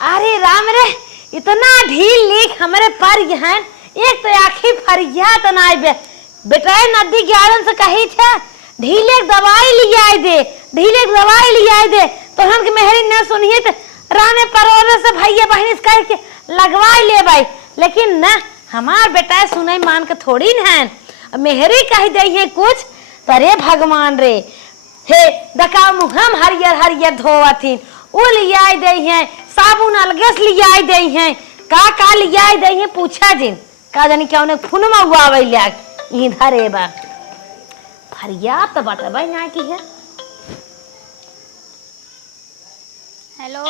अरे राम रे, इतना ढील लीक हमारे पर हैं। एक तो आखिर फरिया तो ना बेटा नदी ग्यारन से कही थे ढीले दवाई लिया दे, ढीले दवाई लिया दे तो हम के मेहरी न सुनिए तो रामे परोने से भैया बहन कह के लगवाई ले भाई, लेकिन न हमार बेटा सुनाई मान के थोड़ी न है। मेहरी कह दे है कुछ तरे भगवान रे हे दका मुहम हरियर हरियर धोवथिन उ लिया दे हैं, साबुन अलगस लिया दे हैं, का लिया दे हैं पूछा जिन का जानी क्या उन्हें खून में हुआवे लाग इधर ए बा फरिया तो बटबा ना की है। हेलो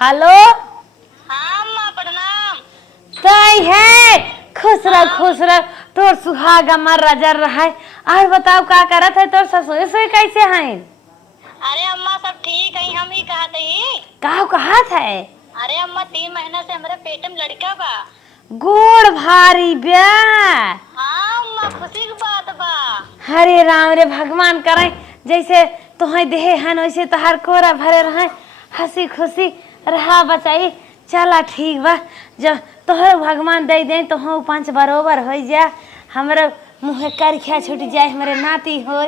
हेलो हाँ माँ प्रणाम। तई है खुश रह तोर सुहागा मर रजर रहा है। और बताओ का करत है तोर ससुर से कैसे हैं? अरे अम्मा सब ठीक है, हम ही कहते ही कहा था। अरे अम्मा 3 महीना से हमारे पेट में लड़का बा। गोड़ भारी ब्या। हाँ अम्मा खुशी की बात बा। हरे राम रे भगवान करे जैसे तुम्हें देहे हन वैसे तोहार कोरा भरे रहे हंसी खुशी रहा बचाई। चला ठीक बा, जब तोहर भगवान दे दे तो हम 5 बरोबर हो जा, हमारे मुँह करखिया छूट जाए, हमारे नाती हो।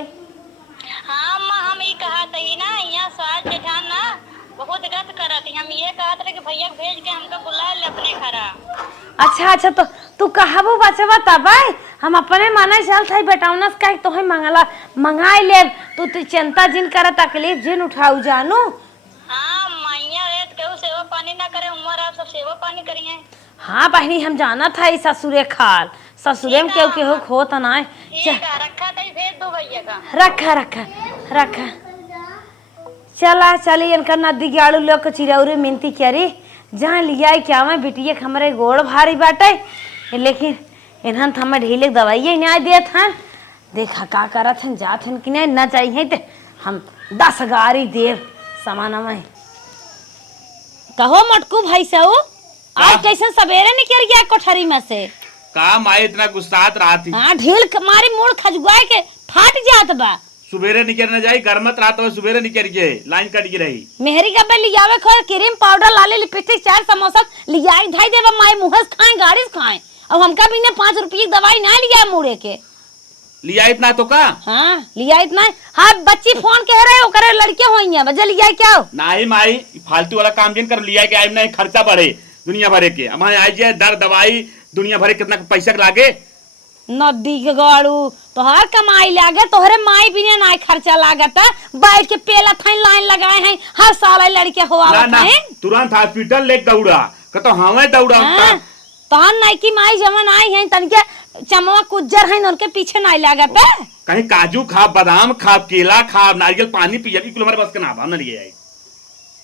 हाँ अम्मा हम ही कहते ही ना, यहाँ स्वाद जेठान ना बहुत गत करत ही, हम ये कहते रहे कि भैया भेज के हमको बुला ले अपने घर। अच्छा तो तू कहबो बचवा तब हम अपने माने चल थे बेटाउनस कह तो है मंगाई ले, तू चिंता जिन कर तकलीफ जिन उठाऊ जानू। हाँ मैया रेत केहू सेवा पानी ना करे, उम्र आप सब सेवा पानी करिए। हाँ बहनी हम जाना था इस ससुरे खाल ससुरे में केहू खो तो ना रखा तो भेज दो भैया का। रखा चला चली इनका नदी गाड़ू लोग चिरौरी मिनती करी जहाँ लिया क्या मैं बिटिया हमारे गोड़ भारी बाटे, लेकिन इन्हन तो हमें ढीले दवाइया नहीं देत हन। देखा का करत हन जात हन कि नहीं न चाहिए तो हम 10 गारी देव सामान में। कहो मटकू भाई साहू आज कैसे सवेरे निकल गया कोठरी में से? का माई इतना गुस्सात रहा थी। हाँ ढील मारी मुड़ खजुआए के फाट जात बा। सुबेरे निकल न जाई गरमत रात में सुबेरे निकल के लाइन कट के रही। मेहरी का बेल लियावे खो क्रीम पाउडर लाले लिपस्टिक 4 समोसा लियाई धाई देबा माई मुहस खाए गाड़ी से खाए। अब हमका भी ने 5 रुपये की दवाई ना लिया मुड़े के लिया इतना तो का। हाँ लिया इतना। हाँ बच्ची फोन कह रहे हो करे लड़के होई है बजे लिया क्या हो? नहीं माई फालतू वाला काम जिन कर लिया के आई नहीं, खर्चा बढ़े दुनिया भरे के हमारे आई जाए दर दवाई दुनिया भरे कितना पैसा लागे। नदी के गाड़ू तोहर कमाई लागे, तोहरे माई बिना ना खर्चा लागत बैठ के पेला थाई लाइन लगाए हैं हर साल लड़के हो आवत हैं। तुरंत हॉस्पिटल ले दौड़ा कहतो हमें दौड़ा तहन नहीं की माई जमन आई हैं तनके चमवा कुज्जर हैं उनके पीछे नहीं लागत है। कहीं काजू खा बादाम खा केला खा नारियल पानी पिया की हमारे बस के ना भाव न लिए आई।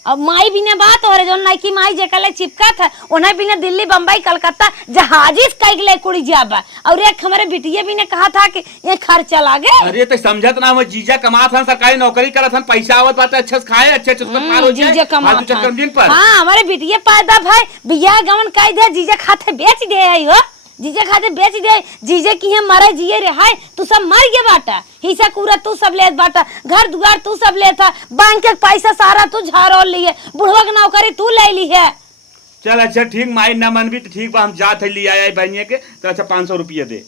अब माई बिना बात हो रहे जो नहीं की माई जेकले चिपका था उन्हें बिना दिल्ली बम्बई कलकत्ता जहाजी कैगले कुड़ी जाबा और एक हमारे बिटिया भी ने कहा था कि ये खर्चा लागे। अरे तो समझत ना हम जीजा कमात हन सरकारी नौकरी करत हन पैसा आवत बात अच्छे से खाए अच्छे से जीजा कमात पर। हाँ हमारे बिटिया पैदा भाई बिया गवन कह दे जीजा खाते बेच दे आई हो, जीजे खाते बेच दे जीजे की है मरे जिए रे हाय तू सब मर गए बाटा, हिस्सा पूरा तू सब लेत बाटा, घर दुआर तू सब लेता, बैंक के पैसा सारा तू झारोल लिए, बुढ़वा के नौकरी तू ले ली है। चल अच्छा ठीक माई ना मन भी तो ठीक बा हम जात है लिया आई बहनिया के तो अच्छा 500 रुपया दे।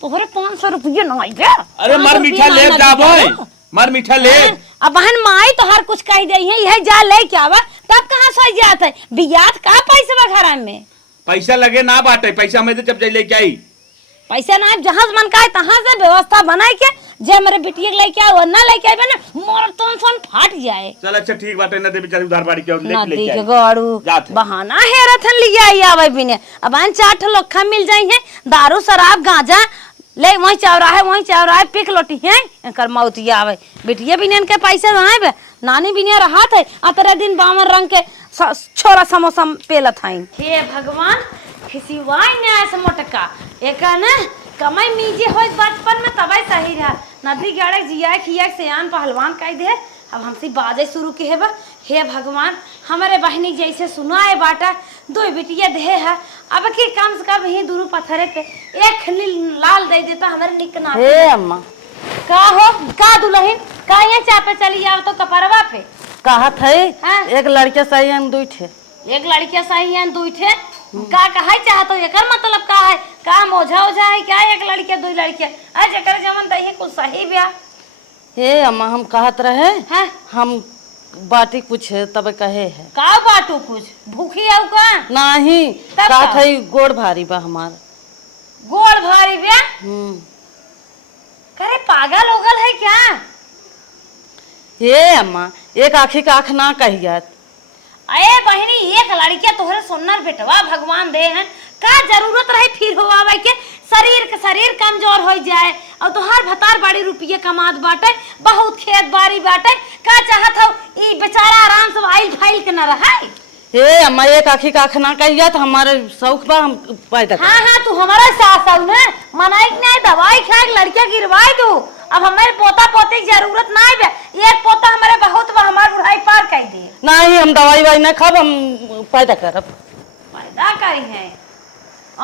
तोहरे 500 रुपया नहीं दे। अरे मर मीठा ले जाबो मर मीठा ले। अब बहन माई तो हर कुछ कह दे है यही जा ले क्या बा तब कहां से जात है बियात का पैसा बा घर में पैसा लगे ना बाटे पैसा में तो जब जाई लेके आई पैसा ना जहां मन का है तहां से व्यवस्था बनाए के जे मेरे बिटिया लेके आओ ना लेके आए ना मोर तोन फोन फाट जाए। चल अच्छा ठीक बाटे न दे बेचारी उधार बाड़ी के लेके आई गाड़ू बहाना है रथन लिया आई आवे बिने अब अन 4 लोखा मिल जाई है दारू शराब गांजा ले वही चावरा है पिक लोटी है एकर मौतिया आवे बिटिया बिने के पैसा आए नानी बिने रहा थे अतरे दिन बामन रंग के छोरा समोसा पेलत हई। हे भगवान किसी वाई ने ऐसे मोटका एक न कमाई मीजे हो बचपन में तबाई सही रहा नदी गाड़े जिया खिया सियान पहलवान कह दे अब हमसे बाजे शुरू के है बा। हे भगवान हमारे बहनी जैसे सुनाए बाटा 2 बिटिया दे है अब के कम से कम ही दूर पत्थरे पे एक खली लाल दे देता हमारे निकना। हे अम्मा का हो का दुल्हन का ये चापे चली जाओ तो कपरवा पे कहत है हाँ? एक लड़के सही हम 2 ठे एक लड़किया सही है दू ठे का कहा चाहत हो एकर मतलब का है का मोझा ओझा है क्या एक लड़किया दू लड़किया आज एकर जमन दही कुछ सही ब्याह हे अम्मा हम कहत रहे हैं हम बाटी कुछ तब कहे है का बाटू कुछ भूखी है का नहीं तब का का? थई गोड़ भारी बा हमार गोड़ भारी ब्याह करे पागल होगल है क्या हे अम्मा एक आँखी का आँख ना कहियत अरे बहनी एक लड़किया तोहरे सुन्नर बेटवा भगवान दे हैं का जरूरत रहे फिर हो आवे के शरीर कमजोर हो जाए और तोहार भतार बड़ी रुपये कमात बाटे बहुत खेत बाड़ी बाटे का चाहत हो ई बेचारा आराम से आइल फाइल के न रहे हे अम्मा एक आँखी का आँख ना कहियत हमारे शौक बा हम पैदा हाँ हाँ तू हमारा सास हो ना मनाई नहीं दवाई खा के लड़किया गिरवाई दू अब हमारे पोता पोती की जरूरत ना है एक पोता हमारे बहुत बा हमार बुढ़ाई पार कर दे नहीं हम दवाई वाई ना खाब हम पैदा करब पैदा करी है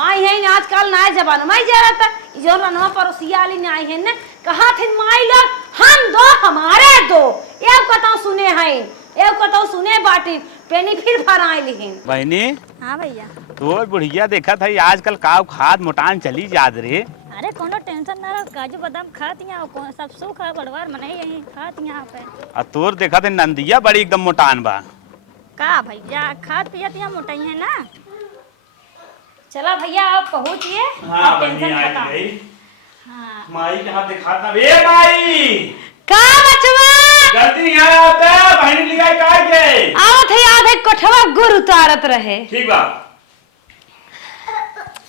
आई है आजकल नया जमाना में जा रहा था जो रनवा पड़ोसिया वाली ने आई है ना कहा थे माई लोग हम दो हमारे दो एक कतो सुने हैं एक कतो सुने बाटी पेनी फिर भर आई लिहिन बहनी हाँ भैया। तो बुढ़िया देखा था आज कल काव खाद मोटान चली जात रे। अरे कोनो टेंशन ना रह काजू बादाम खाती यहाँ कौन सब सुख है बड़वार मने यही खाती यहाँ पे। और तोर देखा थे नंदिया बड़ी एकदम मोटान बा का भैया खाद पियत यहाँ मोटाई है ना। चला भैया आप पहुंचिए हाँ अब टेंशन खत्म हाँ माई के हाथ दिखात ना बे माई का बचवा जल्दी यहाँ आता बहनी लिखाई काट के आओ थे आधे कोठवा गुरु उतारत रहे ठीक बा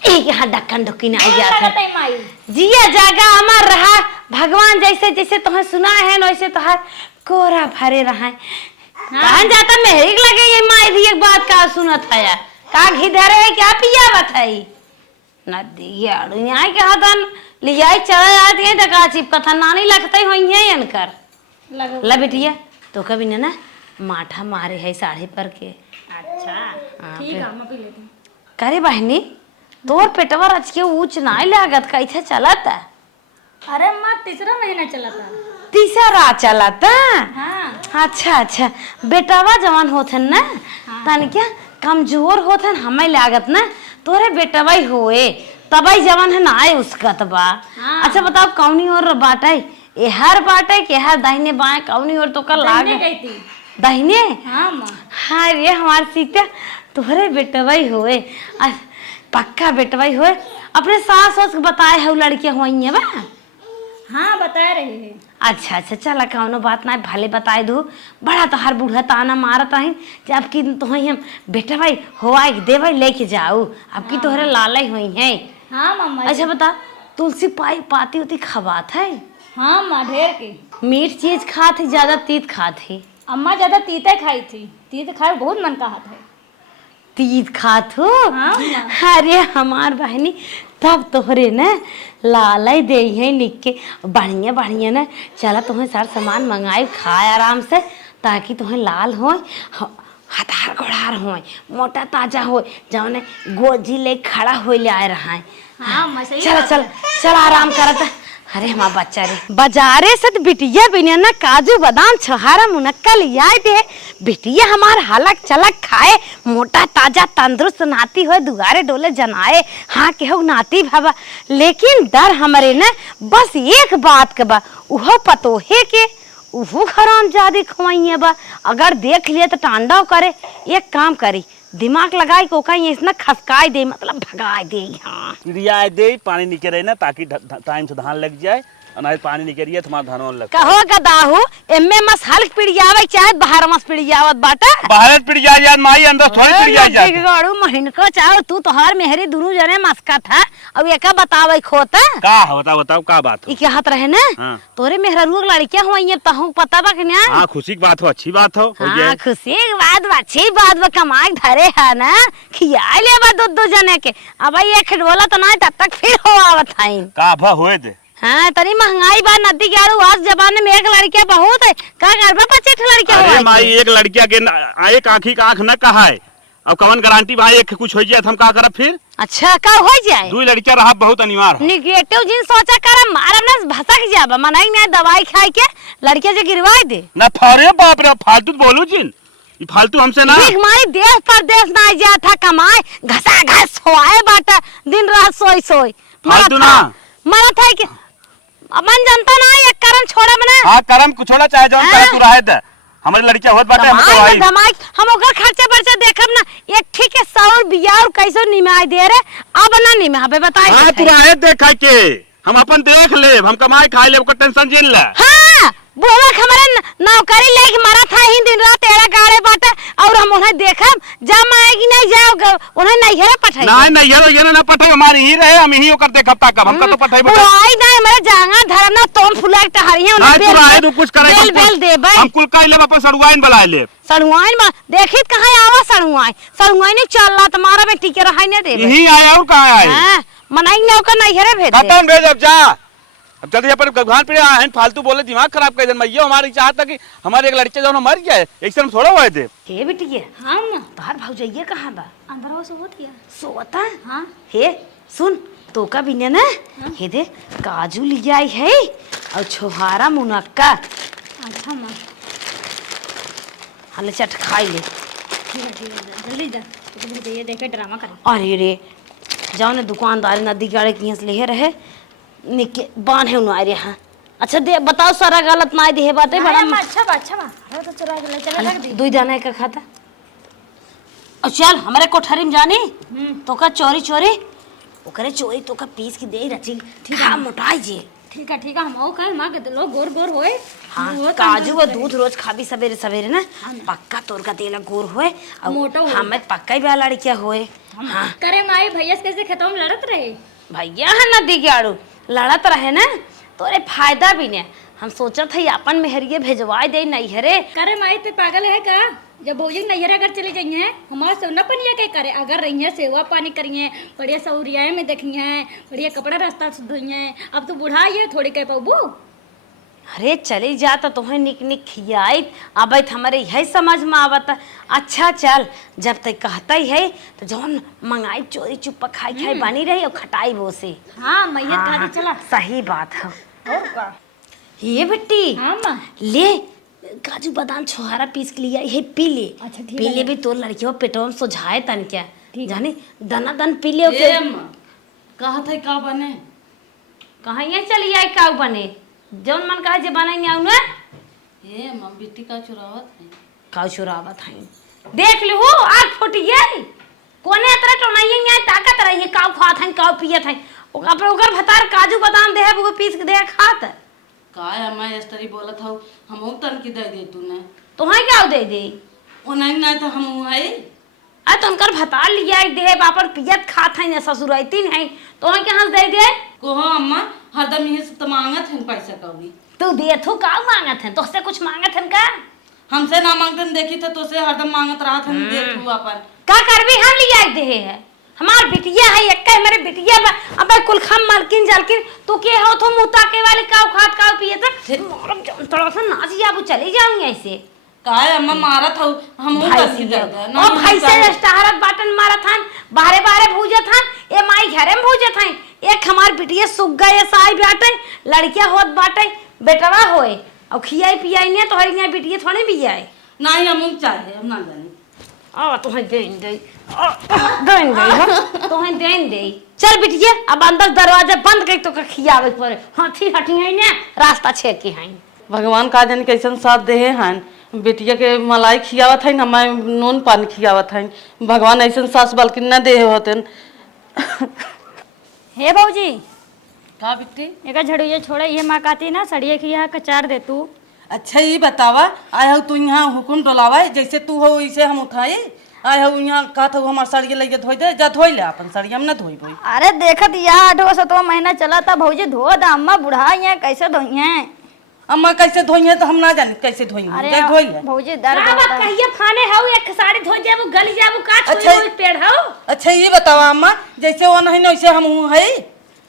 एक यहाँ ढक्कन ढुक्की आई जात है करते माई जिया जागा अमर रहा भगवान जैसे जैसे तुम्हें सुना है वैसे तुहार कोरा भरे रहा कहां जाता मेहरिक लगे ये माई भी एक बात का सुनत है यार का घी धरे है क्या पिया बताई नदी यार यहाँ के हदन लियाई चला जाती है तो चिपका था नानी लगते हुई है इनकर ला बिटिया तो कभी ना माठा मारे है साढ़े पर के अच्छा ठीक है मैं पी लेती हूँ। करे बहनी तोर पेटवा रच के ऊंच नाई लागत कैसे चलत अरे माँ तीसरा महीना चला था। तीसरा चलत हाँ अच्छा अच्छा बेटावा जवान होथन ना तन क्या कमजोर होथन हमें लागत ना तोरे बेटावा ही होए तबई जवान है ना आए उसका तबा अच्छा बताओ कौनी और बाटे हर बाटे के हर दाहिने बाएं कौनी और तो का लाग गई थी। दाहिने हाँ माँ हाँ रे हमार सीता तोहरे बेटवा ही होए पक्का बेटवा ही होए अपने सास सास बताए है लड़कियां हुई है बा हाँ बता रहे हैं। अच्छा अच्छा चला कौनो बात ना भले बताए दू बड़ा तो हर बूढ़ा ताना मारत है जबकि तो हम बेटा भाई होआ देवे लेके जाऊ अब की तोहरे लाल हुई है। हाँ मम्मा अच्छा बता तुलसी पाई पाती उती खवात है हाँ माँ ढेर की मीठ चीज खात ही ज्यादा तीत खात ही अम्मा ज्यादा तीते खाई थी तीत खाए बहुत मन का हाथ है तीत खात हो हाँ अरे हमार बहनी तब तोहरे न लाल दे है निक के बढ़िया बढ़िया न चला तुम्हें सारा सामान मंगाए खाए आराम से ताकि तुम्हें लाल हो हथार गोड़ार हो मोटा ताजा हो जौन गोजी ले खड़ा हो ले आए रहा है। हाँ मैं सही चल चल चल आराम करत अरे हमारा बच्चा रे बाजारे से तो बिटिया बिना ना काजू बादाम छहारा मुनक्का लिया दे बिटिया हमार हलक चलक खाए मोटा ताजा तंदुरुस्त नाती हो दुआरे डोले जनाए हाँ के हो नाती भाबा लेकिन डर हमारे न बस एक बात के बा उहो पतोहे के उहो हराम जादी खुआइए बा अगर देख लिए तो टांडव करे एक काम करी दिमाग लगाई को कहीं इसना खसकाई दे मतलब भगाई दे। हाँ रियाय दे पानी निकल रहे ना ताकि टाइम से धान लग जाए अनाज पानी निकल रही है तुम्हारा धान लग कहो गदाहू एमे मस हल्क पिड़ियावे चाहे बाहर मस पिड़ियावत बाटा बाहर पिड़ जाए माई अंदर थोड़ी पिड़ जाए गड़ू महीन को चाहो तू तोहार मेहरी दुनु जने मस्का था अब एका बतावे खोता का बताओ बताओ का बात ई के हाथ रहे ना हाँ। तोरे मेहररू लड़कियां हुई तहु पता बा कि ना हाँ खुशी की बात हो अच्छी बात हो हाँ खुशी की बात बा अच्छी बात बा कमाई धरे है ना खिया ले बा दो जने के अब ये खिडोला तो ना तब तक फिर हो आवत है का भा होए दे हाँ तनी महंगाई बा नदी के आड़ू आज जमाने में एक लड़कियां बहुत है का करबा 25 लड़कियां अरे हुआ माई एक लड़किया के एक आँखी का आँख न कहा है अब कवन गारंटी भाई एक कुछ हो जाए हम का करब फिर अच्छा का हो जाए दो लड़किया रहा बहुत अनिवार्य निगेटिव जिन सोचा कर मारब ना भसक जाबा मनाई ना दवाई खाई के लड़कियां जे गिरवाई दे ना फारे बाप रे फालतू बोलू जिन ये फालतू हमसे ना भीख मारी देश परदेश ना जा था कमाए घसा घस होए बाटा दिन रात सोई सोई फालतू ना मरा था कि अपन जनता ना एक करम छोड़ा मने हां करम को छोड़ा चाहे जौन करे तू रहे द हमारी लड़कियां होत बाटे हम तो आई दमाई हम ओकर खर्चा बर्चा देखब ना एक ठीक है सौर बिया और कैसो निमाई दे रे अब ना निमाबे बताई हां तू रहे देख के हम अपन देख ले हम कमाई खाई ले ओकर टेंशन जिन ले हां बुढ़वा हमारे नौकरी लेके मरा था ही दिन रात तेरा गाड़े बाटे और हम उन्हें देखब जब आएगी नहीं जाओ उन्हें नहीं है पठाई नहीं ये ना पठाई हमारी ही रहे हम ही ओकर देखब तक हमका तो पठाई बता बुढ़ाई नहीं मेरे जांगा धरना तोन फुला के टहरी है उन्हें बेल रहे तू कुछ करे बेल देबे हम कुल काई ले अपन सड़ुआइन बुला ले सड़ुआइन में देखित कहां आवा सड़ुआइन नहीं चल रहा तुम्हारा में टिके रहा नहीं देबे यही आया और कहां आए हां मनाई नौकर नहीं है भेज कतन भेज अब जा अब जल्दी अपन भगवान पे हैं फालतू बोले दिमाग खराब कर दे मैं ये हमारी चाहता कि हमारे एक लड़के जो मर गया है एक हम थोड़ा हुए थे हे बेटी ये हाँ माँ तोहर भौजाइया कहां बा अंदर वो सोत गया सोता हाँ हे सुन तो का बिने ना हे दे काजू ले आई है और छोहारा मुनक्का अच्छा माँ हले चट खाई ले ठीक है जल्दी जा ये देखे ड्रामा करें अरे रे जाओ ने दुकानदार नदी गाड़े की ले रहे निके बान है उन्हें रे हां अच्छा दे बताओ सारा गलत ना दे बातें बड़ा अच्छा बा अरे तो चुरा के ले चले रख दी दुई दाना का खाता और चल हमारे कोठरी में जानी तो का चोरी चोरी ओकरे चोरी तो का पीस के दे रची खा मोटाई जे ठीक है हम ओ कहे मां के लोग गोर गोर होए हाँ काजू व दूध रोज खाबी सवेरे सवेरे ना पक्का तोर का तेला गोर होए और मोटा होए। हमें पक्का ही बा लड़किया होए हाँ करे माई भैया से कैसे खेतों में लड़त रहे भैया है नदी के आड़ू लड़त रहे ना तोरे फायदा भी ने हम सोचा था अपन मेहरिए भेजवाए दे नहीं हरे करे माई ते पागल है का जब भौजी नैहर अगर चली जाइए हमारा सोना पनिया क्या करे अगर रही है सेवा पानी करिए बढ़िया सौरियाए में देखिए बढ़िया कपड़ा रास्ता धोइए अब तो बुढ़ा है थोड़ी कह पाबू अरे चली जा तो तुम्हें निक निक खियाई अब हमारे यही समझ में आवत अच्छा चल जब तक कहता ही है तो जौन मंगाई चोरी चुप्पा खाई खाई बनी रही और खटाई वो से हाँ मैया हाँ, खा चला सही बात है और का ये बेटी हाँ माँ ले काजू बादाम छोहारा पीस के लिए है पी ले अच्छा, ठीक पी है। ले भी तो लड़कियों पेटों में सुझाए तन क्या ठीक है। जाने दना दन पी ले ए अम्मा कहा था का बने कहाँ ये चली आई काऊ बने जौन मन कहा जे बनाई आऊ ना ए अम्मा बेटी का चुरावत है काऊ चुरावत हई देख लो आग फुट गई कोने तरह तो नहीं है ताकत रही काऊ खात हई काऊ पियत हई ओकर भतार काजू बादाम दे है वो पीस के दे खात का अम्मा एस्तरी बोलत हूं हमहु तन की दे दे तूने तो है क्या दे दे ओ नहीं ना तो हम है आ तो उनकर भतार लिया दे बापर पियत खात हई ससुरैती नहीं तो है के हंस दे दे को अम्मा हरदम यही से तो मांगत है पैसा कभी तू दे थू का मांगत है तो से कुछ मांगत है का हमसे ना मांगते देखी तो से हरदम मांगत रहा था दे तू अपन का करबी हम लिया दे है हमार बिटिया है एक है मेरे बिटिया अबे कुल खम मालकिन जालकिन तू के हो तो मुता के वाले काऊ खात काऊ पिए तक मोरम थोड़ा सा नाची जाबू चली जाऊंगी ऐसे काय अम्मा मारत हूं हम भाई से ओ भाई से स्टारत बाटन मारत हन बाहरे बाहरे भूजत हन ए माई घरे में भूजत हन एक हमार बिटिया सुग गए साई बाटे लड़किया होत बाटे बेटवा होए और खियाई पियाई ने तो हरिया बिटिया थोड़े भी आए नहीं हम चाहे हम ना जाने आ तो है देन दे देन दे हो तो है देन दे चल बिटिया अब अंदर दरवाजा बंद कर तो का खियावे पर हाथी हटी है ने रास्ता छे के हैं भगवान का जन कैसन साथ दे हैं बेटिया के मलाई खियावत है मैं नून पानी खियावत है भगवान ऐसन सास बल्कि न दे होतन हे भौजी का बिट्टी एक झड़िया छोड़े ये माँ कहती ना सड़िए की यहाँ कचार दे तू अच्छा ये बतावा आए हो तू यहाँ हुकुम डोलावा जैसे तू हो वैसे हम उठाई आए हो यहाँ कहत हो हमार सड़िया लेके धोई दे जा धोई ले अपन सड़िया में न धोई बोई अरे देखत यहाँ 8 महीना चला था भौजी धो दा अम्मा बुढ़ा है कैसे धोइए अम्मा कैसे धोई है तो हम ना जाने कैसे धोई अरे जा धोई ले भौजी दर्द का बात होता है। कहिए फाने हो एक साड़ी धो जाबू गली जाबू का अच्छा। छोड़ी पेड़ हो अच्छा ये बतावा अम्मा जैसे वो नहीं वैसे हम हूँ है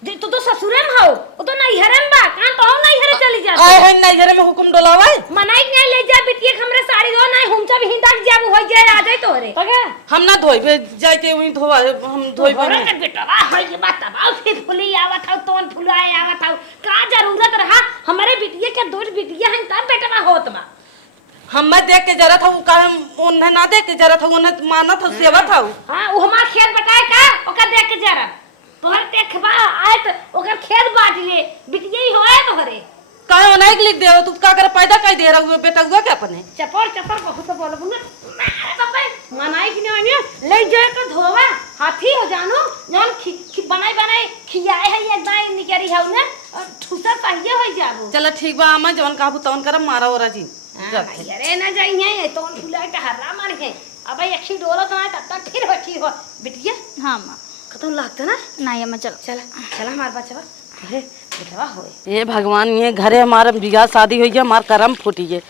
तू तो ससुरे में हो वो तो नहीं हरम बा कान तो हम नहीं हरे चली जा आए हैं नहीं घरे में हुकुम डोलावा मनाई नहीं ले जा बिटिया हमरे साड़ी दो नहीं हम सब हिंदा जाबू हो जाए आ जाए तोरे ओके हम ना धोई जाए के वहीं धोवा हम धोई तोरे के बेटा हो ये बात अब फिर फुली आवत हो तोन फुलाए आवत हो का जरूरत रहा हमारे बिटिया के दो बिटिया हैं तब बेटा होत बा हम मैं देख के जरा था वो का उन्हें ना देख के जरा था उन्हें माना था सेवा था हां वो हमार खेत बताए का ओकर देख के जरा तोहर देखबा आए तो ओकर खेत बांट ले बिटिया ही होए तोहरे काहे उन्हें लिख दे तू का कर पैदा कर दे रहा बेटा हुआ क्या अपने चपर चपर बहुत बोलबू ना बापा मनाई कि नहीं ले जाए का धोवा हाथी हो जानो जन बनाई खियाए है एक बार निकरी है उन्हें और ठूसा चाहिए हो जाबो चलो ठीक बा अम्मा जवन कहबू तवन कर मारा ओरा जी अरे ना जाइए तो फुला के हर्रा मार के अब एक डोला तो तब तक फिर बैठी हो बिटिया हाँ माँ कतो लागत ना नहीं अम्मा चलो चला हमार बच्चा अरे बेटवा होए ये भगवान ये घरे हमारे बियाह शादी हुई है हमार करम फूटी है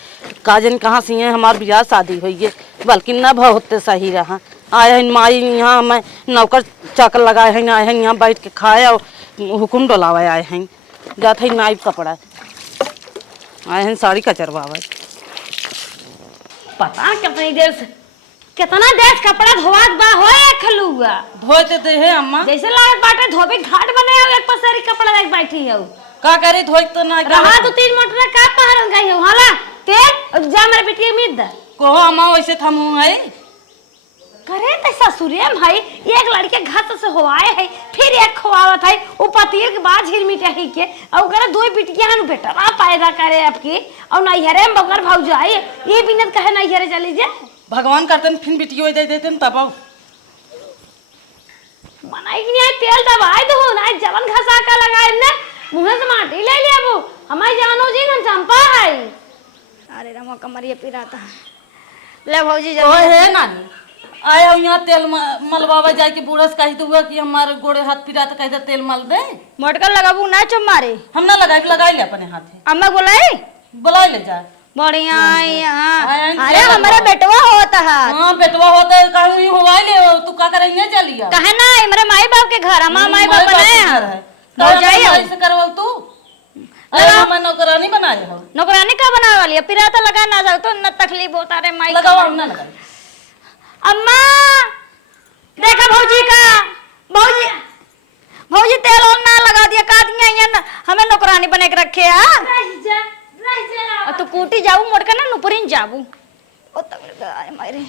काजन कहाँ से है हमार बियाह शादी हुई है बल्कि न बहुत सही रहा आए हैं माई यहाँ मैं नौकर चाकर लगाए हैं आए हैं यहाँ बैठ के खाए और हुकुम डोलावे आए हैं जाते हैं नाइब कपड़ा आए हैं साड़ी कचरवावे पता कितनी देर से कितना देर कपड़ा धोवात बा होए खलुआ धोते थे है अम्मा जैसे लागत बाटे धोबे घाट बने हो एक पसारी कपड़ा लग बैठी हो का करी धोई तो ना रहा तो 3 मोटर का पहरन गई हो हाला तेल जा मेरे बेटी उम्मीद दा को अम्मा वैसे थमू है करे त ससुरे भाई एक लड़के घर से होआए है फिर एक खवावत है वो पतिये के बाद झिरमिट है के और करे दो बिटिया हन बेटा पैदा करे आपकी और नैहरे में बगर भौजाई ये बिनत कहे नैहरे चली जाए भगवान करते फिर बिटियो दे देते तब बनाई कि नहीं तेल दवाई दो ना जवन घसा का लगाए ने मुंह से माटी ले लिया वो हमारी जानो जी ना चंपा है अरे रामा कमरिया पिराता ले भौजी ओ है नानी आया यहाँ तेल मलवावा जाए के बूढ़ा से कही दूंगा कि हमारे गोड़े हाथ फिरा तो कही तेल मल दे मोटकर लगाबू ना चुम्मारे हम ना लगाई ले अपने हाथे अम्मा बोलाई बुला ले जा बढ़िया आया अरे हमारा बेटवा होता है हाँ बेटवा होता है कहूँ हुआ ले तू का करेंगे चलिए कहे ना मेरे माई बाप के घर हमारा माई बाप बनाया तो जाइए ऐसे करवाओ तू अरे हम नौकरानी बनाए हो नौकरानी का बना वाली पिराता लगा ना जाओ तो न तकलीफ होता रे माई लगाओ ना लगा अम्मा देखा भौजी का भौजी तेल और ना लगा दिया का दिया यहाँ हमें नौकरानी बने के रखे तू कूटी जाऊ मोड़ के ना नुपुरिन जाबू ओ मारे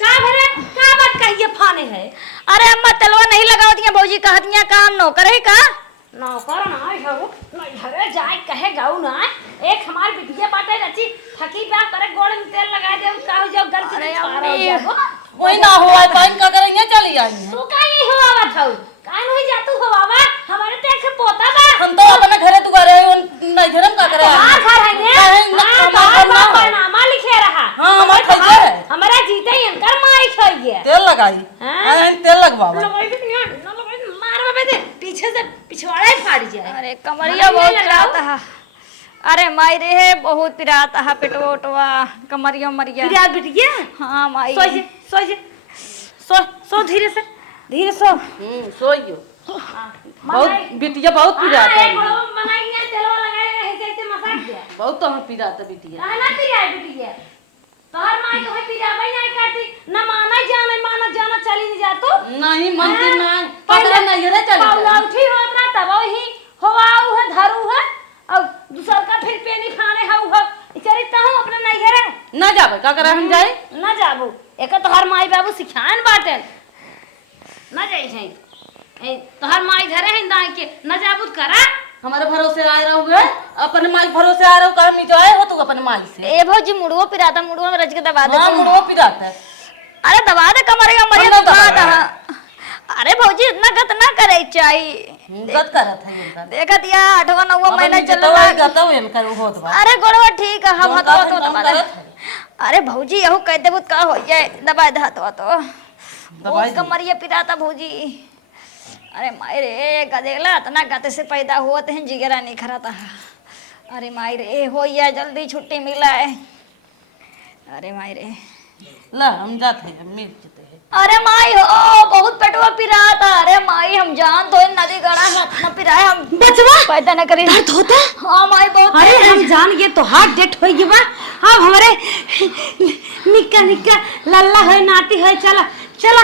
का भरे का बात कहिए फाने है अरे अम्मा तेलवा नहीं लगा दिया भौजी कह दिया काम नौकर है का नौकर ना हो घरे जाए कहे गाऊ ना एक हमार बिटिया बाटे रची थकी बा करे गोड़ में तेल लगा दे का हो जाओ गल से जाओ वही ना हुआ टाइम का करेंगे चली आई तू काहे हो आवा थाऊ काहे नहीं जातू हो आवा हमारे ते एक पोता बा हम तो अपने घरे दुआरे नहीं घर में का करे हां घर है ने हां नामा लिखे रहा हां हमारे खाइए हमारा जीते ही अंकर माई खाइए तेल लगाई हां तेल लगवावा लगाई भी नहीं ना लगाई मार बाबे दे पीछे से पिछवाड़ा ही फाड़ जाए अरे कमरिया बहुत पिराता है अरे माई रे बहुत पिराता है पेटवा कमरिया मरिया पिरा बिटिया हाँ माई सो धीरे सो सोइयो बहुत बिटिया बहुत पिराता है मनाई है तेलवा लगाए है जैसे मसाज दे बहुत तो हम पिराता बिटिया ना पिरा बिटिया तोहर माई तो है पिरा भाई नहीं करती ना माना जाना चली नहीं जा तू नहीं मन के ना पकड़ा नहीं रे चली पाउला उठी हो अपना तब ही होवाऊ है धरू है और दूसर का फिर पेनी खाने हाउ है चली तहु अपना नहीं घरे ना जाबे का करे हम जाए ना जाबू एक तोहर माई बाबू सिखान बाटे ना जाई छै ए तोहर माई घरे है ना के ना जाबू करा हमारे भरोसे आए रहोगे अपने माई भरोसे आ रहो कहा मी जाए हो तू अपने माई से ए भौजी मुड़वो पिराता मुड़वो में रज के दबा दे हां मुड़ो पिराता है अरे दबा दे कमरिया मरिया दुखाता है अरे भौजी इतना गत ना करे चाहिए गत करत है इनका देखा दिया 8वां 9वां महीना चल रहा है गत हो इनका होत बा अरे गोड़वा ठीक है हम हतवा तो दबा दे करत है। अरे भौजी यहू कह देबू का हो जाए दबा दे हतवा तो दबाई दे। कमरिया पिराता भौजी अरे माई रे गदेला इतना गते से पैदा हुआ हैं जिगरा नहीं खराता अरे माई रे हो या जल्दी छुट्टी मिला है अरे माई रे ला हम जाते हैं मिल जते हैं अरे माई हो बहुत पेटवा पिराता अरे माई हम जान तो नदी गड़ा न पिराए हम बचवा पैदा न करी दर्द होता हाँ माई बहुत अरे हम जान गए तो हार्ट डेट हो गई बा अब हमारे निक्का लल्ला है नाती है चला चला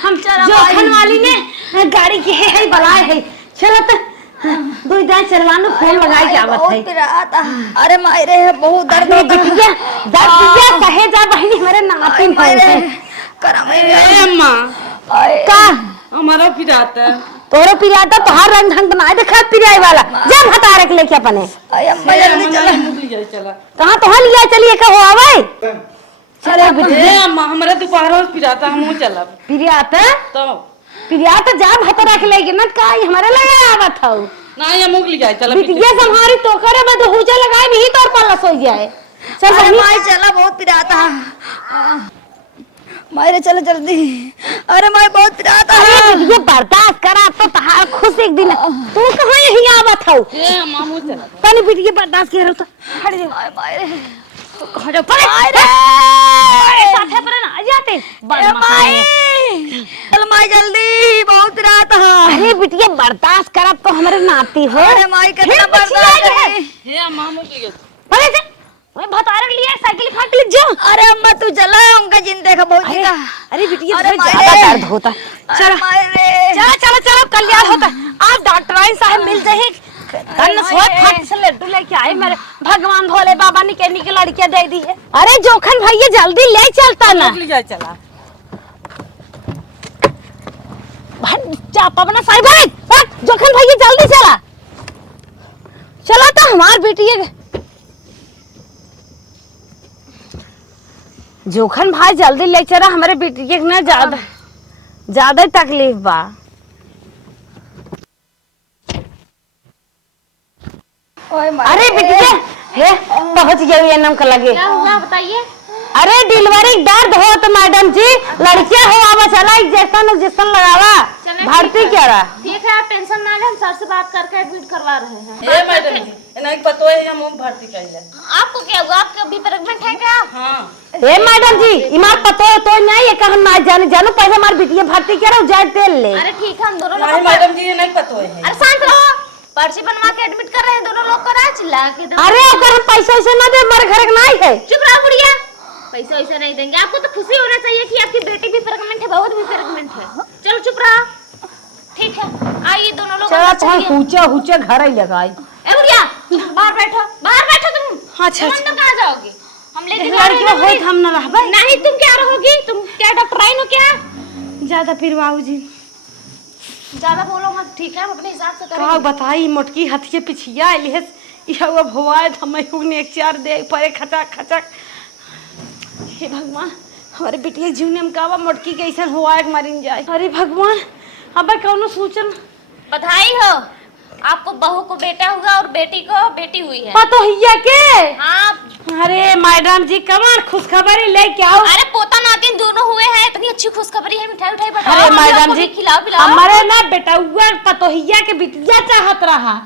हम चला जोखन वाली ने गाड़ी के है बलाए है चला तो दो दिन चलवानो फोन लगाई के आवत है। पिराता अरे मायरे बहुत दर्द अरे बिटिया दर्द दिया कहे जा बहनी हमारे नातिन है करम ए अम्मा का हमारा पिराता तोरे पिराता तो हर रंग ढंग ना देखा पिराई वाला जा हटा रख लेके अपने अरे अम्मा जल्दी चला चला कहां तो लिया चलिए का हो आवे चले बिटिया ए अम्मा हमारा दोपहर में पिराता हम चलब पिराता तो पिराता जा हटा रख लेके न का हमारे लगा आवत हो नहीं हम उगली जाए चला बिटिया संहारी तो करे में तो हुजा लगाए भी तो और पालस हो जाए चल अरे बहनी माई चला बहुत पिराता मायरे चलो जल्दी अरे माई बहुत पिराता अरे बिटिया बर्दाश्त करा तो तहार खुश एक दिन तू कहां यही आवत हो ए अम्मा हम चला तनी बिटिया बर्दाश्त कर तो हट जा मायरे हट पड़े मायरे साथे पर ना आ जाते ए माई चल माई जल्दी बहुत पिराता अरे बिटिया बर्दाश्त करा तो हमारे नाती हो अरे माई कितना बर्दाश्त करे ए अम्मा हम उगली पड़े से मैं बता रख लिया साइकिल फाट ले जा अरे अम्मा तू चला उनका जिन देखा बहुत अरे जीता अरे बिटिया अरे बहुत मायरे। ज्यादा दर्द होता चल मायरे चलो चलो चलो कल्याण होता आप डॉक्टर साहब मिल जाए तन सोच फट से लड्डू लेके आए मेरे भगवान भोले बाबा ने कहनी की लड़कियां दे दी है अरे जोखन भैया जल्दी ले चलता ना उगली जाए चला चापा बना साहिब हट जोखन भैया जल्दी चला चला तो हमार बेटी जोखन भाई जल्दी ले चला हमारे बेटी के ना ज्यादा ज्यादा तकलीफ बा ओए माई अरे बेटी हे पहुंच गई ये नमक लगे क्या हुआ बताइए। अरे डिलीवरी दर्द हो तो मैडम जी लड़कियां हो आवा चला इंजेक्शन लगावा चलो भर्ती ठीक है। क्या रहा ठीक है आप टेंशन ना लें, हम सर से बात करके एडमिट करवा रहे हैं। ए मैडम जी नहीं पतो है हम भर्ती कइले आपको क्या हुआ? आपका भी प्रेग्नेंट है क्या? हां हे मैडम जी इमार पतो तो नहीं है कि हम ना जाने जानू पहले हमार बिटिया भर्ती करा जाए तेल ले अरे ठीक है हम दोनों नहीं लोग मैडम जी ये नहीं पतो है अरे शांत रहो, पर्ची बनवा के एडमिट कर रहे हैं दोनों लोग को। चिल्ला के दो। अरे अगर हम पैसा वैसे ना दे हमारे घर का नहीं है चुप रहो बुढ़िया, पैसे वैसे नहीं देंगे आपको। तो खुशी होना चाहिए कि आपकी बेटी भी प्रेग्नेंट है, बहुत भी प्रेग्नेंट है। चलो चुप रहो, ठीक है आइए दोनों लोग चला अंदर तो चलिए। हुचे हुचे घर ही लगाई ए बुढ़िया बाहर बैठो तुम। अच्छा, तुम अंदर कहाँ जाओगे? हम लेके जा लड़की रहे हैं होई हम ना रहबे नहीं। तुम क्या रहोगी? तुम क्या डॉक्टराइन हो क्या? ज्यादा फिर बाबूजी ज्यादा बोलो मत, ठीक है हम अपने हिसाब से का करेंगे। बताई मोटकी हथिये पिछिया आइले यह अब होवाए हम ने एक चार दे परे खचक खचक। हे भगवान हमारे बिटिया जीवन में कावा मोटकी के ऐसा होवाए मरिन जाए। अरे भगवान अब कौनो सूचन बधाई हो, आपको बहू को बेटा हुआ और बेटी को बेटी हुई है। पतो हिया के हाँ अरे मैडम जी कमाल खुशखबरी लेके आओ। अरे पोता नातिन दोनों हुए हैं, इतनी अच्छी खुशखबरी है। मिठाई उठाई बताओ। अरे हम मैडम लोग को जी भी खिलाओ पिलाओ। हमारे ना बेटा हुआ पतोहिया के बिटिया चाहत रहा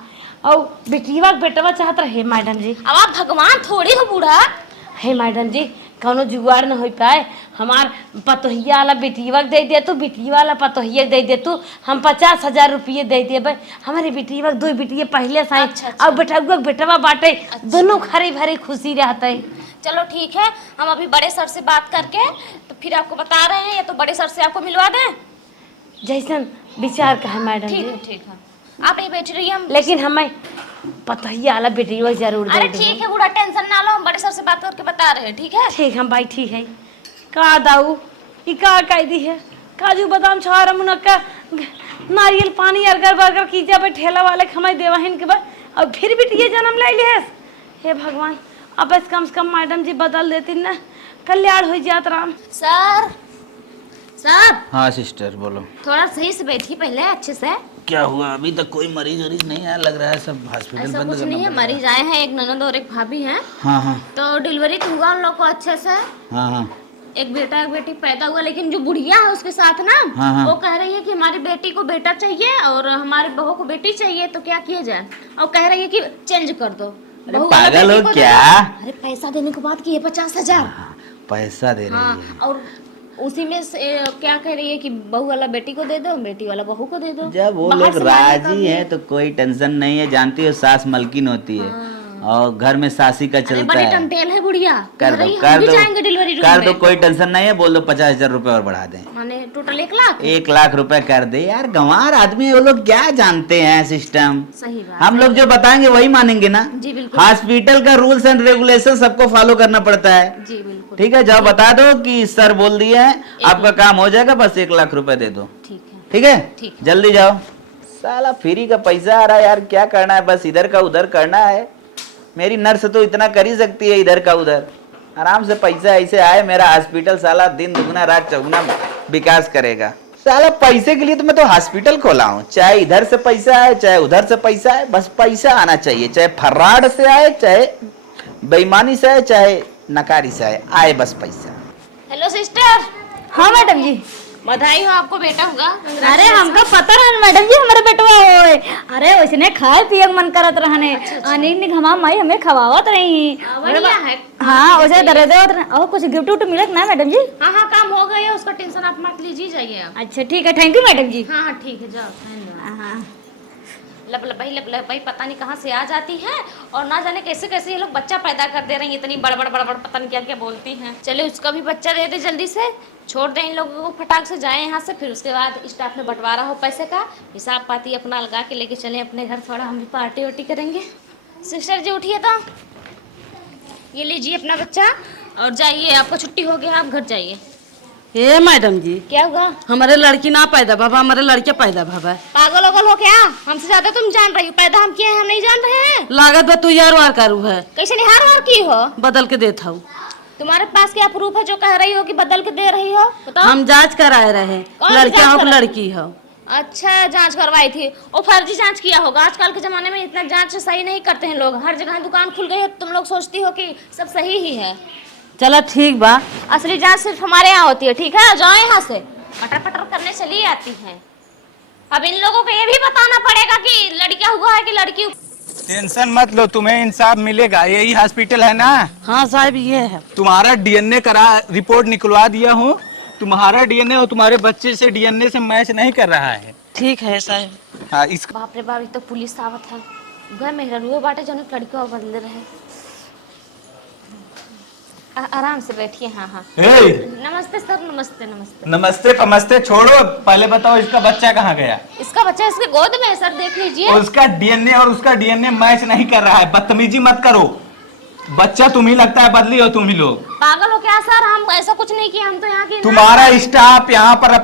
और बिटिया बेटवा चाहत रहे मैडम जी। अब आप भगवान थोड़ी हो बूढ़ा। हे मैडम जी कौनो जुगाड़ न हो पाए हमार पतोहिया वाला बेटिया दे दे तू बेटिया वाला पतोहिया दे दे तू हम 50,000 रुपये दे देबे। हमारे बेटिया दो बेटिया पहले से अच्छा। और बेटा बेटवा बाटे दोनों खरी भरी खुशी रहते। चलो ठीक है, हम अभी बड़े सर से बात करके तो फिर आपको बता रहे हैं, या तो बड़े सर से आपको मिलवा दें। जैसन विचार का है मैडम ठीक जी है ठीक है, आप यही बैठ रहिए। हम लेकिन हमें पतोहिया वाला बेटिया जरूर दे अरे दो। ठीक है बूढ़ा टेंशन ना लो, हम बड़े सर से बात करके बता रहे हैं। ठीक है ठीक हम भाई ठीक है का दाऊ ई का कायदी है काजू बादाम छारा मुनक्का नारियल पानी अरगर बरगर कीजा पे ठेला वाले खमाई देवाहिन के बाद अब फिर बिटिया जन्म ले ले। हे भगवान अब इस कम से कम मैडम जी बदल देती ना कल्याण हो जात राम। सर। सर हाँ सिस्टर बोलो। थोड़ा सही से बैठिए पहले अच्छे से। क्या हुआ? अभी तक कोई मरीज वरीज नहीं आया, लग रहा है सब हॉस्पिटल ऐसा बंद कुछ करना नहीं है, पड़ेगा। मरीज आए हैं, एक ननद और एक भाभी हैं। हाँ हाँ तो डिलीवरी तो हुआ उन लोग को अच्छे से। हाँ हाँ एक बेटा एक बेटी पैदा हुआ, लेकिन जो बुढ़िया है उसके साथ ना हाँ, हाँ। वो कह रही है कि हमारी बेटी को बेटा चाहिए और हमारी बहू को बेटी चाहिए, तो क्या किया जाए? और कह रही है कि चेंज कर दो। अरे बहू वाला पागल बेटी हो को क्या? दे दो। अरे पैसा देने के बाद की 50,000। हाँ, पैसा दे रही हाँ है। और उसी में से क्या कह रही है कि बहू वाला बेटी को दे दो, बेटी वाला बहू को दे दो। जब वो बाहर लोग से लाने का राजी भी- है तो कोई टेंशन नहीं है। जानती हो सास मलकिन होती है। और घर में सासी का चलता बड़ी है। टंटेल है बुढ़िया। कर दो रही, हम कर भी दो जाएंगे डिलीवरी रूम कर दो, में। कोई टेंशन नहीं है। बोल दो 50,000 रुपए और बढ़ा दें। माने टोटल 1 लाख। 1 लाख रुपए कर दे यार। गंवार आदमी वो लोग क्या जानते हैं सिस्टम। सही बात। हम लोग जो बताएंगे वही मानेंगे ना। जी बिल्कुल। हॉस्पिटल का रूल्स एंड रेगुलेशन सबको फॉलो करना पड़ता है। जी बिल्कुल। ठीक है, जाओ बता दो कि सर बोल दिए हैं, आपका काम हो जाएगा, बस 1 लाख रुपए दे दो। ठीक है। ठीक है, ठीक। जल्दी जाओ। साला फ्री का पैसा आ रहा है यार, क्या करना है, बस इधर का उधर करना है। मेरी नर्स तो इतना कर ही सकती है इधर का उधर। आराम से पैसा ऐसे आए, मेरा हॉस्पिटल साला दिन दुगना रात चौगुना विकास करेगा। साला पैसे के लिए तो मैं तो हॉस्पिटल खोला हूँ, चाहे इधर से पैसा आए चाहे उधर से पैसा आए, बस पैसा आना चाहिए। चाहे फर्राड से आए, चाहे बेईमानी से आए, चाहे नकारी से आए बस पैसा। Hello sister. हाँ मैडम जी। बधाई हो, आपको बेटा होगा। अरे हमको पता रहा मैडम जी हमारे बेटवा होए। अरे उसने खाए पिए के मन करत रहने अनिक हमा माई हमें खवावत रही। बढ़िया है। हाँ उसे दरे दे और कुछ गिफ्ट उफ्ट मिलत ना मैडम जी। हाँ हाँ, काम हो गया, उसका टेंशन आप मत लीजिए, जाइए आप। अच्छा ठीक है, थैंक यू मैडम जी। हाँ हाँ ठीक है, जाओ। हाँ लपलपाई पता नहीं कहाँ से आ जाती है, और ना जाने कैसे कैसे ये लोग बच्चा पैदा कर दे रहे हैं। इतनी बड़बड़ पता नहीं क्या क्या बोलती हैं। चले उसका भी बच्चा दे दे जल्दी से, छोड़ दें इन लोगों को, फटाक से जाएं यहाँ से। फिर उसके बाद स्टाफ में बंटवारा हो पैसे का, हिसाब पाती अपना लगा के लेके चले अपने घर। थोड़ा हम भी पार्टी वार्टी करेंगे। सिस्टर जी उठिए तो, ये लीजिए अपना बच्चा और जाइए, आपको छुट्टी हो गया, आप घर जाइए। ए मैडम जी, क्या हुआ? हमारे लड़की ना पैदा बाबा, हमारे लड़के पैदा बाबा। पागल वगल हो क्या? हमसे ज्यादा तुम जान रही हो, पैदा हम किए हैं, हम नहीं जान रहे हैं। लागत बा तू यार वार करू है, कैसे निहार वार की हो? बदल के देता हूँ। तुम्हारे पास क्या प्रूफ है जो कह रही हो कि बदल के दे रही हो? बताओ। हम जांच कराए रहे, कौन सी लड़कियां जांच हो कि कराई? लड़की हो। अच्छा, जांच करवाई थी, और फर्जी जांच किया होगा। आजकल के जमाने में इतना जांच सही नहीं करते हैं लोग। हर जगह दुकान खुल गई है, तुम लोग सोचती हो कि सब सही ही है। चलो ठीक बा। असली जांच सिर्फ हमारे यहाँ होती है, ठीक है? जाओ यहाँ से, पटर पटर करने चली आती हैं। अब इन लोगों को ये भी बताना पड़ेगा कि लड़का हुआ है कि लड़की। टेंशन मत लो, तुम्हें इंसाफ मिलेगा। यही हॉस्पिटल है ना? हाँ साहब ये है। तुम्हारा डीएनए करा, रिपोर्ट निकलवा दिया हूँ। तुम्हारा डीएनए और तुम्हारे बच्चे से डीएनए से मैच नहीं कर रहा है। ठीक है साहब। हाँ, इस बाप रे बाप, ये तो पुलिस आवत है। घर में रुए बाटे जो लड़का बदल रहे। आराम से बैठिए। हाँ हाँ, नमस्ते सर। नमस्ते नमस्ते। नमस्ते पमस्ते छोड़ो, पहले बताओ इसका बच्चा कहाँ गया? इसका बच्चा इसके गोद में है सर, देख लीजिए। उसका डीएनए और उसका डीएनए मैच नहीं कर रहा है। बदतमीजी मत करो, बच्चा तुम ही लगता है बदली हो तुम ही लोग। पागल हो क्या सर? हम ऐसा कुछ नहीं किया, हम तो यहाँ के। तुम्हारा स्टाफ यहाँ पर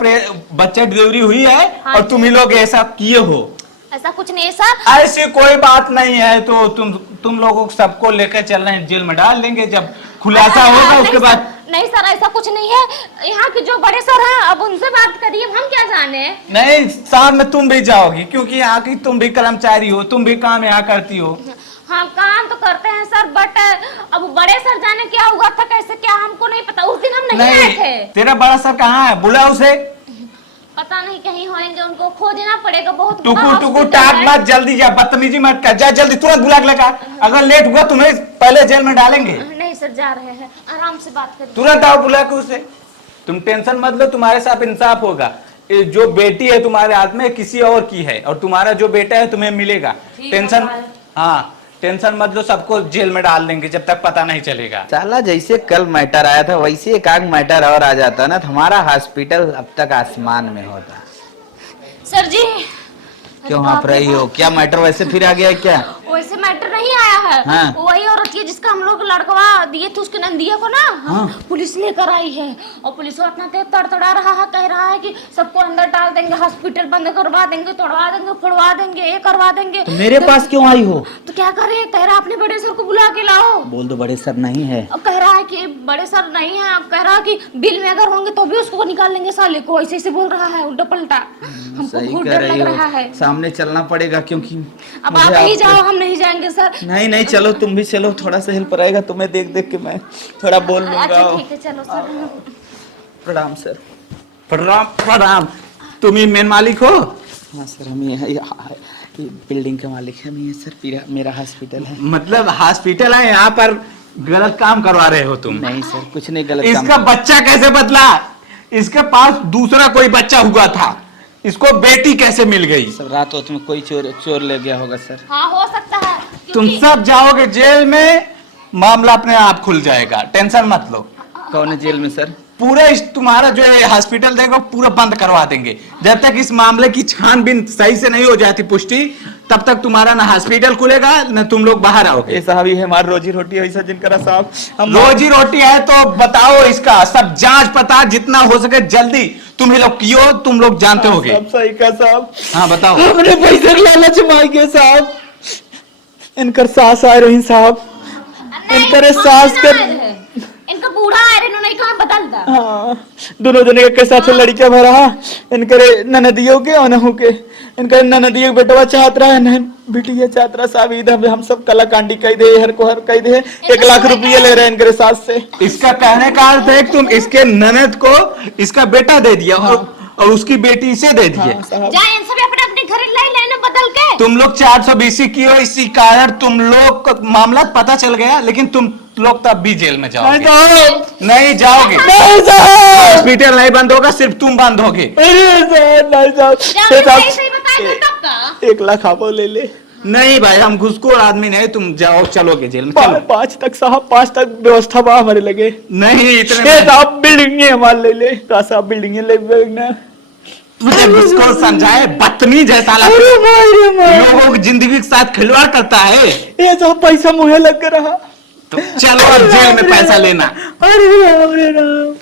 बच्चा डिलीवरी हुई है और तुम ही लोग ऐसा किए हो। ऐसा कुछ नहीं है सर। ऐसी कोई बात नहीं है, तो तुम लोगों सबको लेकर चल रहे हैं, जेल में डाल देंगे। जब खुलासा होगा उसके बाद। नहीं सर, ऐसा कुछ नहीं है। यहाँ के जो बड़े सर हैं, अब उनसे बात करिए, हम क्या जाने। नहीं, साथ में तुम भी जाओगी, क्योंकि यहाँ की तुम भी कर्मचारी हो, तुम भी काम यहाँ करती हो। हाँ काम तो करते हैं सर, बट अब बड़े सर जाने क्या हुआ था, कैसे क्या हमको नहीं पता। उस दिन हम नहीं आए थे। तेरा बड़ा सर कहाँ है? बुला उसे। पता नहीं कहीं होंगे, उनको खोजना पड़ेगा। बहुत टुकु टुकु टाक मत, जल्दी जा, बदतमीजी मत कर, जा जल्दी, तुरंत बुला के लेकर। अगर लेट हुआ तुम्हें पहले जेल में डालेंगे। नहीं सर, जा रहे हैं, आराम से बात करिए। तुरंत आओ, बुला के उसे। तुम टेंशन मत लो, तुम्हारे साथ इंसाफ होगा। जो बेटी है तुम्हारे हाथ में किसी और की है, और तुम्हारा जो बेटा है तुम्हें मिलेगा। टेंशन, हाँ टेंशन मत लो, सबको जेल में डाल देंगे जब तक पता नहीं चलेगा। साला जैसे कल मैटर आया था वैसे एक आग मैटर और आ जाता ना, तो हमारा हॉस्पिटल अब तक आसमान में होता। सर जी क्यों हाँफ रही हो? क्या मैटर वैसे फिर आ गया क्या? वैसे मैटर नहीं आया है। हाँ। वही औरत की जिसका हम लोग लड़कवा दिए थे, उसके नंदिया को ना। हाँ। पुलिस लेकर आई है, और पुलिस अपना तड़तड़ा रहा है, कह रहा है कि सबको अंदर डाल देंगे, हॉस्पिटल बंद करवा देंगे, तोड़वा देंगे, फोड़वा देंगे, ये करवा देंगे। तो मेरे पास क्यों आई हो? तो क्या करे, कह रहा अपने बड़े सर को बुला के लाओ। बोल दो बड़े सर नहीं है। अब कह रहा है कि बड़े सर नहीं है, अब कह रहा है कि बिल में अगर होंगे तो भी उसको निकाल लेंगे साले को। ऐसे ऐसे बोल रहा है, उल्टा पलटा। हमको बहुत डर लग रहा है। सामने चलना पड़ेगा, क्योंकि अब आप ही जाओ, हम नहीं जाएंगे सर। नहीं नहीं, चलो तुम भी चलो, थोड़ा सा हेल्प रहेगा तुम्हें, देख देख के मैं थोड़ा बोल लूंगा। अच्छा ठीक है, चलो सर। प्रणाम सर। प्रणाम प्रणाम। तुम ही मेन मालिक हो? हाँ सर, हम ये बिल्डिंग के मालिक है। मैं सर, मेरा हॉस्पिटल है। मतलब हॉस्पिटल है, यहाँ पर गलत काम करवा रहे हो तुम? नहीं सर, कुछ नहीं गलत। इसका बच्चा कैसे बदला? इसके पास दूसरा कोई बच्चा हुआ था, इसको बेटी कैसे मिल गई? सर रात में कोई चोर ले गया होगा सर। हाँ हो सकता है। तुम सब जाओगे जेल में, मामला अपने आप खुल जाएगा, टेंशन मत लो। कौन है जेल में सर? पूरा तुम्हारा जो है हॉस्पिटल देगा पूरा बंद करवा देंगे। जब तक इस मामले की छानबीन सही से नहीं हो जाती पुष्टि, तब तक तुम्हारा ना हॉस्पिटल खुलेगा ना तुम लोग बाहर आओगे। साहब ये हमारी रोजी रोटी है सज्जन करा साहब। हम रोजी रोटी है तो बताओ, इसका सब जांच पता जितना हो सके जल्दी तुम ही लोग कियो, तुम लोग जानते होगे। सब सही का साहब। हाँ बताओ। हमने पैसे के लालच मांग के साहब, इनकर सास आ रही साहब, इनकर सास कर इनका बूढ़ा आ रहे इन्होंने कहा बदल दा। हाँ, दोनों जने के साथ लड़कियां भरा, इनकरे ननदियों के अनहु के, इनकर ननदियों बेटवा चाहत रहा है, बिटिया चाहत रहा साहब। इधर हम सब कला कांडी कह दे, हर को हर कह दे, 1 लाख रुपये ले रहे हैं इनके सास से। इसका कहने का अर्थ है कि तुम इसके ननद को इसका बेटा दे दिया और उसकी बेटी इसे दे दिए। जाए इनसे भी अपने अपने घर ले लेना बदल के। तुम लोग 420 की हो, इसी कारण तुम लोग को मामला पता चल गया, लेकिन तुम लोग तब भी जेल में जाओगे। नहीं जाओगे, हॉस्पिटल नहीं बंद होगा, सिर्फ तुम बंद होगे। सही बता दो तब का। 1 लाख आपो ले ले। नहीं भाई, हम घुसखोर आदमी नहीं, तुम जाओ, चलोगे जेल में। चलो। 5 तक साहब, 5 तक व्यवस्था बा हमारे लगे। नहीं इतने साहब बिल्डिंग हमारे ले ले साहब, बिल्डिंग ले ना। तुझे घुसखोर समझाए, बदतमीज जैसा लोगों की जिंदगी के साथ खिलवाड़ करता है। ये सब पैसा मुहे लग रहा। तो चलो अब जेल में पैसा लेना। अरे राम रे राम।